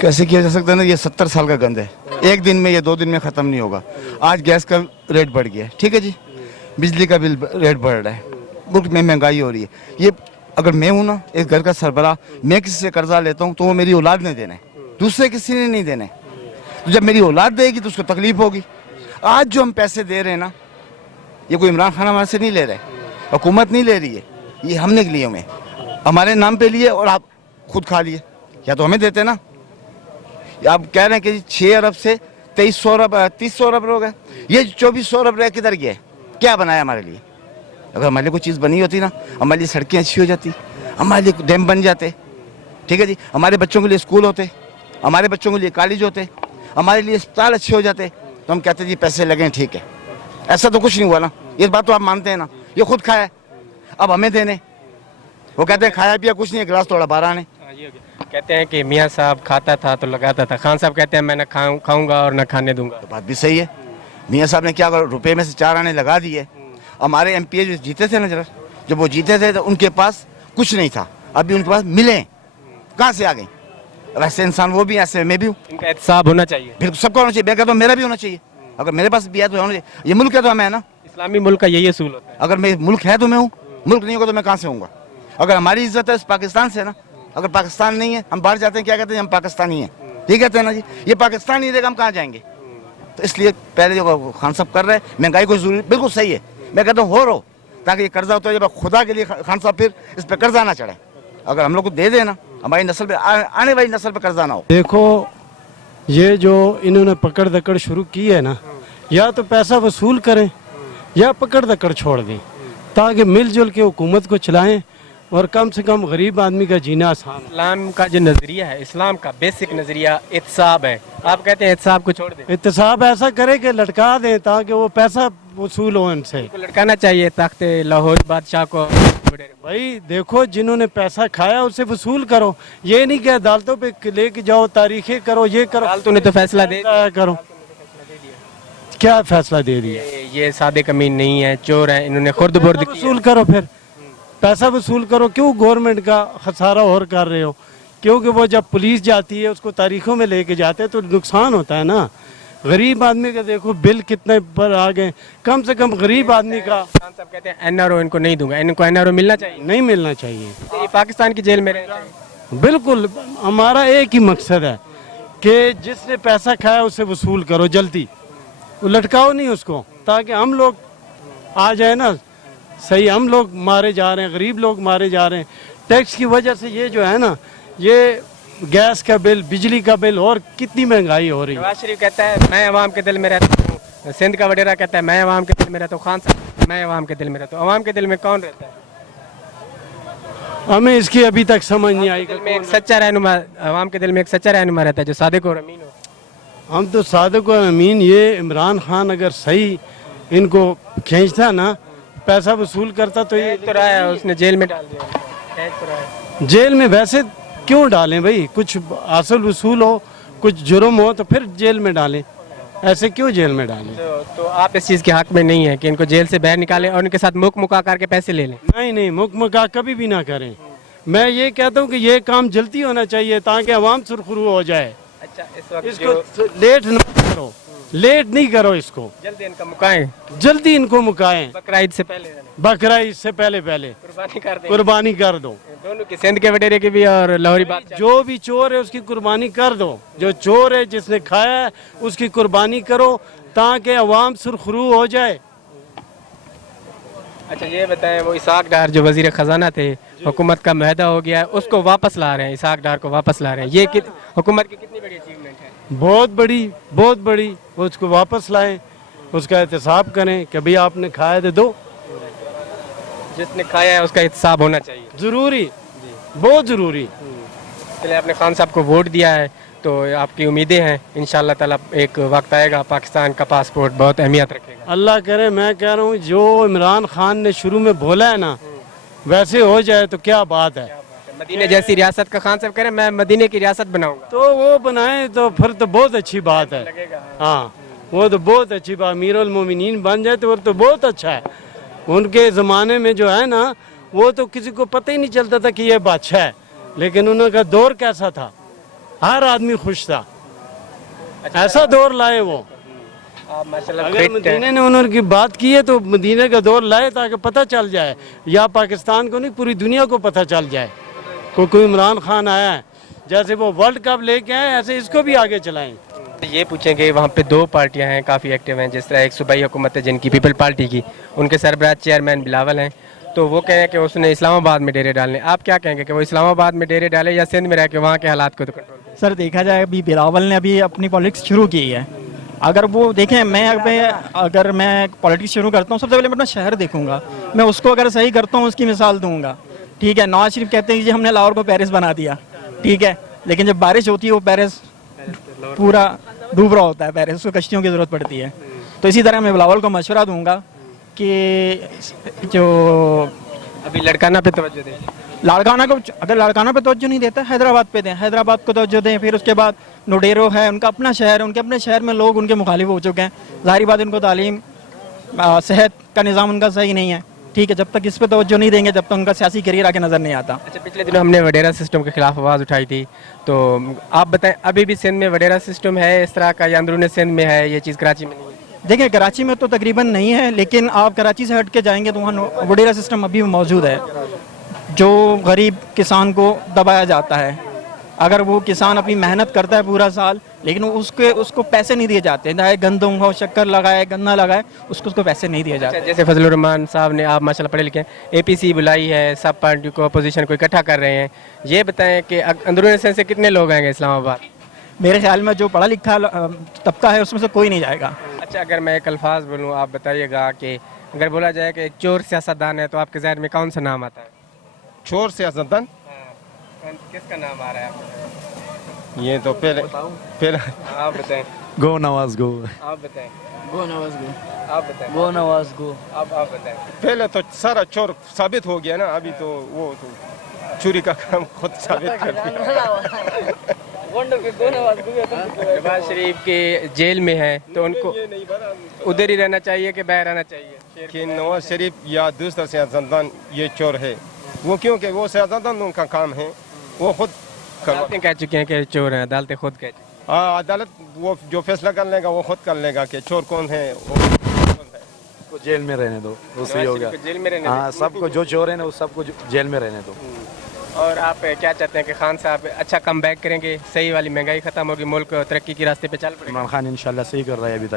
कैसे किया जा सकता है ना, ये 70 साल का गंद है, एक दिन में या 2 दिन में ख़त्म नहीं होगा। आज गैस का रेट बढ़ गया है, ठीक है जी, बिजली का बिल रेट बढ़ रहा है, मुल्क में महंगाई हो रही है। ये अगर मैं हूँ ना एक घर का सरबराह, मैं किसी से कर्जा लेता हूँ तो वो मेरी औलाद ने देना है, दूसरे किसी ने नहीं देना है। तो जब मेरी औलाद देगी तो उसको तकलीफ होगी। आज जो हम पैसे दे रहे हैं ना, ये कोई इमरान खान हमारे से नहीं ले रहा है, हुकूमत नहीं ले रही है, ये हमने लिए हुए हमारे नाम पे लिए और आप खुद खा लिए। या तो हमें देते ना, आप कह रहे हैं कि 6 अरब से 2300 अरब 30 अरब हो गए, ये 2400 अरब रह किधर गया, क्या बनाया हमारे लिए? अगर हमारे लिए कोई चीज़ बनी होती ना, हमारे लिए सड़कें अच्छी हो जाती, हमारे लिए डैम बन जाते, ठीक है जी, हमारे बच्चों के लिए स्कूल होते, हमारे बच्चों के लिए कॉलेज होते, हमारे लिए अस्पताल अच्छे हो जाते, तो हम कहते जी पैसे लगे ठीक है। ऐसा तो कुछ नहीं हुआ ना, ये बात तो आप मानते हैं ना। ये खुद खाया, अब हमें देने, वो कहते हैं खाया पिया कुछ नहीं, गिलास थोड़ा 12 ने। कहते हैं कि मियाँ साहब खाता था तो लगाता था, खान साहब कहते हैं मैं न खाऊंगा और न खाने दूंगा। तो बात भी सही है, मियाँ साहब ने क्या करा, रुपए में से 4 आने लगा दिए। हमारे एमपी जो जीते थे ना, जरा जब वो जीते थे तो उनके पास कुछ नहीं था, अभी उनके पास मिले कहाँ से आ गई? वैसे इंसान वो भी, ऐसे मैं भी हूँ। इनका एहतसाब होना चाहिए, बिल्कुल सबका होना चाहिए, मैं कहता हूँ मेरा भी होना चाहिए। अगर मेरे पास भी है तो होना चाहिए, ये मुल्क है तो मैं ना, इस्लामी मुल्क का यही असूल होता है। अगर मैं मुल्क है तो मैं हूँ, मुल्क नहीं होगा तो मैं कहाँ से हूँगा? अगर हमारी इज्जत है इस पाकिस्तान से ना, अगर पाकिस्तान नहीं है, हम बाहर जाते हैं क्या कहते हैं, हम पाकिस्तानी हैं, ठीक कहते हैं ना जी, ये पाकिस्तान नहीं रहेगा हम कहाँ जाएंगे? तो इसलिए पहले जो खान साहब कर रहे हैं महंगाई को जरूरी, बिल्कुल सही है, मैं कहता हूँ हो रहा, ताकि ये कर्जा होता है जब खुदा के लिए खान साहब फिर इस पर कर्जा ना चढ़े। अगर हम लोग को दे देना, हमारी नस्ल पे आने वाली नस्ल पे कर्जा ना हो। देखो ये जो इन्होंने पकड़ दकड़ शुरू की है ना, या तो पैसा वसूल करें या पकड़ दकड़ छोड़ दें, ताकि मिलजुल के हुकूमत को चलाएं और कम से कम गरीब आदमी का जीना आसान। इस्लाम का जो नजरिया है, इस्लाम का बेसिक नजरिया एहतसाब है, आप कहते हैं एहतसाब को छोड़ दें। एहतसाब ऐसा करे कि लटका दें ताकि वो पैसा वसूल हो इनसे। को लटकाना चाहिए तख्ते लाहौर बादशाह को। भाई देखो जिन्होंने पैसा खाया उससे वसूल करो, ये नहीं कि अदालतों पे लेके जाओ, तारीखें करो, ये करो। अदालतों ने तो फैसला दे करो, क्या फैसला दे दिया? ये सादे कमीन नहीं है, चोर है, इन्होंने खुर्द बुर्द वसूल करो, फिर पैसा वसूल करो। क्यों गवर्नमेंट का खसारा और कर रहे हो? क्योंकि वो जब पुलिस जाती है उसको तारीखों में लेके जाते हैं तो नुकसान होता है ना। गरीब आदमी का देखो बिल कितने पर आ गए, कम से कम गरीब आदमी का। खान साहब कहते हैं एनआरओ इनको नहीं दूंगा, इनको एनआरओ मिलना चाहिए। नहीं मिलना चाहिए, ये पाकिस्तान की जेल में रहे। बिल्कुल हमारा एक ही मकसद है कि जिसने पैसा खाया उसे वसूल करो जल्दी, लटकाओ नहीं उसको, ताकि हम लोग आ जाए ना सही। हम लोग मारे जा रहे हैं, गरीब लोग मारे जा रहे हैं टैक्स की वजह से। ये जो है ना, ये गैस का बिल, बिजली का बिल और कितनी महंगाई हो रही है। नवाज शरीफ कहता है मैं अवाम के दिल में रहता हूँ, सिंध का वडेरा कहता है मैं अवाम के दिल में रहता हूँ, खान साहब मैं अवाम के दिल में रहता हूँ। अवाम के दिल में कौन रहता है? हमें इसकी अभी तक समझ नहीं आई। दिल में एक सच्चा रहनुमा, अवाम के दिल में एक सच्चा रहनुमा रहता है जो सादिक और अमीन हो। हम तो सादिक और अमीन, ये इमरान खान अगर सही इनको खींचता ना, पैसा वसूल करता तो ये तो रहा है, उसने जेल में डाल दिया, कैद तो रहा है। जेल में वैसे क्यों डालें भाई? कुछ असल वसूल हो, कुछ जुर्म हो तो फिर जेल में डालें, ऐसे क्यों जेल में डालें? तो आप इस चीज़ के हक में नहीं है कि इनको जेल से बाहर निकालें और उनके साथ मुक मुका करके पैसे ले लें? नहीं नहीं, मुकमका कभी भी ना करें। मैं ये कहता हूँ कि ये काम जल्दी होना चाहिए ताकि अवाम सुरखरू हो जाए। अच्छा, इस वक्त इसको लेट न करो, लेट नहीं करो, इसको जल्दी इनका मुकाएं, जल्दी इनको मुकाएं। बकरा ईद से पहले बकरा ईद से पहले कुर्बानी कर दें, कुर्बानी कर दो। दोनों की, सिंध के वडेरे की भी और लाहौरी बादशाह। जो भी चोर है उसकी कुर्बानी कर दो, जो चोर है जिसने खाया है उसकी कुर्बानी करो ताकि अवाम सुरखरू हो जाए। अच्छा ये बताएं, वो इसहाक डार जो वजीर खजाना थे, हुकूमत का महदा हो गया है, उसको वापस ला रहे हैं, इसहाक डार को वापस ला रहे हैं, ये हुकूमत की कितनी बड़ी अचीवमेंट है? बहुत बड़ी, बहुत बड़ी। उसको वापस लाएं, उसका एहतसाब करें कि भाई आपने खाया तो दो। जिसने खाया है उसका एहतसाब होना चाहिए, जरूरी, बहुत जरूरी। इसलिए आपने खान साहब को वोट दिया है, तो आपकी उम्मीदें हैं इंशाअल्लाह ताला एक वक्त आएगा पाकिस्तान का पासपोर्ट बहुत अहमियत रखेगा। अल्लाह करे, मैं कह रहा हूँ जो इमरान खान ने शुरू में बोला है ना वैसे हो जाए तो क्या बात है। मदीने जैसी रियासत का खान साहब कह रहे हैं मैं मदीने की रियासत बनाऊंगा, तो वो बनाए तो फिर तो बहुत अच्छी बात है। हाँ, वो तो बहुत अच्छी बात, अमीरुल मोमिनीन बन जाए तो वो तो बहुत अच्छा है। उनके ज़माने में जो है ना, वो तो किसी को पता ही नहीं चलता था कि ये बादशाह है, लेकिन उनका दौर कैसा था, हर आदमी खुश था। ऐसा दौर लाए वो। आप माशाल्लाह अगर फिट हैं। मदीने ने उन्होंने बात की है तो मदीने का दौर लाए ताकि पता चल जाए, या पाकिस्तान को नहीं पूरी दुनिया को पता चल जाए कोई इमरान खान आया है। जैसे वो वर्ल्ड कप लेके आए ऐसे इसको भी आगे चलाएं। ये पूछेंगे वहाँ पे दो पार्टियां हैं काफ़ी एक्टिव हैं, जिस तरह एक सूबाई हुकूमत है जिनकी पीपल पार्टी की, उनके सरबराह चेयरमैन बिलावल हैं, तो वो कहें कि उसने इस्लामाबाद में डेरे डालने। आप क्या कहेंगे कि वो इस्लामाबाद में डेरे डाले या सिंध में रह के वहाँ के हालात को तो कंट्रोल करें? सर देखा जाए अभी बिलावल ने अभी अपनी पॉलिटिक्स शुरू की है। अगर वो देखें, अगर मैं पॉलिटिक्स शुरू करता हूँ सबसे पहले मैं अपना शहर देखूंगा, मैं उसको अगर सही करता हूँ उसकी मिसाल दूंगा। ठीक है, नवाज शरीफ कहते हैं कि जी हमने लाहौर को पेरिस बना दिया, ठीक है, लेकिन जब बारिश होती है वो पेरिस पूरा डूब रहा होता है, पेरिस उसको कश्तियों की ज़रूरत पड़ती है। तो इसी तरह मैं बिलावल को मशवरा दूंगा कि जो अभी लड़काना पे तवज्जो दें। लाड़काना को, अगर लाड़काना पे तवज्जो नहीं देता हैदराबाद पे दें, हैदराबाद को तवज्जो दें। फिर उसके बाद नोडेरो है, उनका अपना शहर है, उनके अपने शहर में लोग उनके मुखालिफ हो चुके हैं। ज़ाहिर बात उनको तालीम सेहत का निज़ाम उनका सही नहीं है। ठीक है, जब तक इस पे तवज्जो नहीं देंगे जब तक उनका सियासी करियर आगे नज़र नहीं आता। अच्छा, पिछले दिनों हमने वडेरा सिस्टम के खिलाफ आवाज़ उठाई थी, तो आप बताएं अभी भी सिंध में वडेरा सिस्टम है इस तरह का या अंदरूनी सिंध में है ये चीज़ कराची में नहीं है? देखिए कराची में तो तकरीबन नहीं है, लेकिन आप कराची से हट के जाएंगे तो वहाँ वडेरा सिस्टम अभी भी मौजूद है, जो गरीब किसान को दबाया जाता है। अगर वो किसान अपनी मेहनत करता है पूरा साल, लेकिन उसको पैसे नहीं दिए जाते, चाहे गंदम हो, शक्कर लगाए, गन्ना लगाए, उसको पैसे नहीं दिए जाते। अच्छा, जैसे फजलुर रहमान साहब ने, आप माशाल्लाह पढ़े लिखे हैं, APC बुलाई है, सब पार्टी को अपोजिशन को इकट्ठा कर रहे हैं, ये बताएं कि अंदरूनी सिंध से कितने लोग आएंगे इस्लामाबाद? मेरे ख्याल में जो पढ़ा लिखा तबका है उसमें से कोई नहीं जाएगा। अच्छा, अगर मैं एक अल्फाज बोलूँ, आप बताइएगा कि अगर बोला जाए कि एक चोर सियासतदान है तो आपके ज़हन में कौन सा नाम आता है? चोर सियासतदान, किसका नाम आ रहा है आपको? ये तो पहले आप बताएं। गो नवाज गो। आप बताएं। गो नवाज गो। आप बताएं। गो नवाज गो। आप बताएं। पहले तो सारा चोर साबित हो गया ना, अभी तो वो तो चोरी का काम खुद साबित कर दिया। नवाज शरीफ के जेल में है तो उनको उधर ही रहना चाहिए कि बाहर रहना चाहिए? कि नवाज शरीफ या दूसरा सियासतदान ये चोर है, वो क्योंकि वो सियासतदान उनका काम है, वो खुद अदालतें कह चुके हैं कि चोर हैं, अदालतें खुद कह चुकी हैं। हाँ, अदालत वो जो फैसला कर लेगा वो खुद कर लेगा कि चोर कौन है, वो कौन है। को जेल में रहने दो, वो सही हो गया। जेल में रहने हाँ, सबको जो चोर है ना वो सबको जेल में रहने दो। और आप क्या चाहते हैं कि खान साहब अच्छा कम बैक करेंगे, सही वाली महंगाई खत्म होगी, मुल्क तरक्की के रास्ते पे चल पड़ेगा? इमरान खान इंशाल्लाह सही कर रहा है अभी तक।